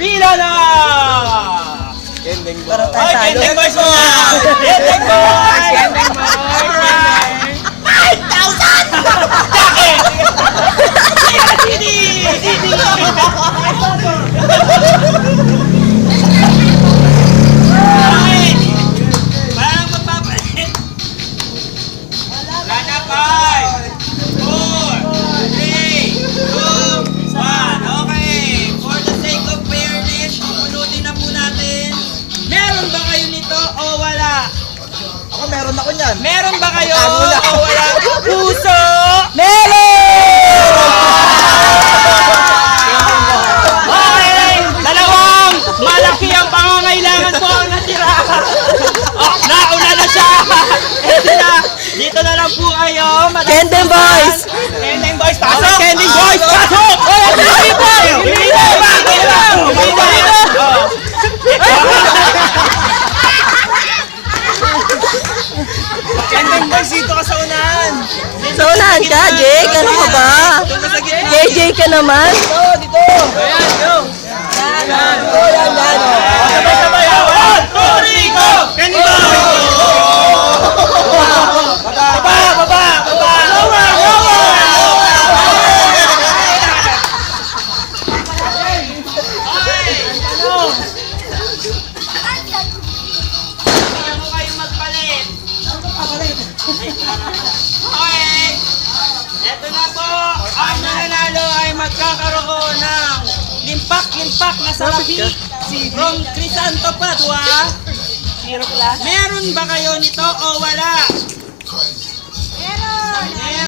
Pila na! Kending Para boy. Ay, tayo. Kending Boys muna! Kending Boys! Kending Boys! 9,000! Jackie! Didi! Didi! Ay! Parang magpapalit. Wala na, 5, 4, 3, 2, 1. Okay. For the sake of fairness, punutin na po natin. Meron ba kayo nito o wala? Ako meron ako niyan. Meron ba kayo Tago na. o wala? Puso! Okay! Dalawang malaki ang pangangailangan po ang natira. Oh, nauna na siya. Ito na. Dito na lang po kayo. Kending Boys! Kending Boys, pasok! Kending Boys, pasok! Oy, ito na dito! Dito! Dito! Dito! Kending Boys, dito ka sa unahan. Sa unahan ka, Jake? Ano ka ba? Dito sa gitna. JJ ka naman? Ayan, go! Sabay-sabay, 1, 2, 3, go! Kending Boys! Baba! Baba! Baba! Lower! Lower! Okay! Tanong! Hindi mo kayo magpalit. Okay! Eto na po! Ang nananalo ay magkakaroon ng limpak-limpak na salapi from Crisanto Padua. Meron ba kayo nito o wala? Meron!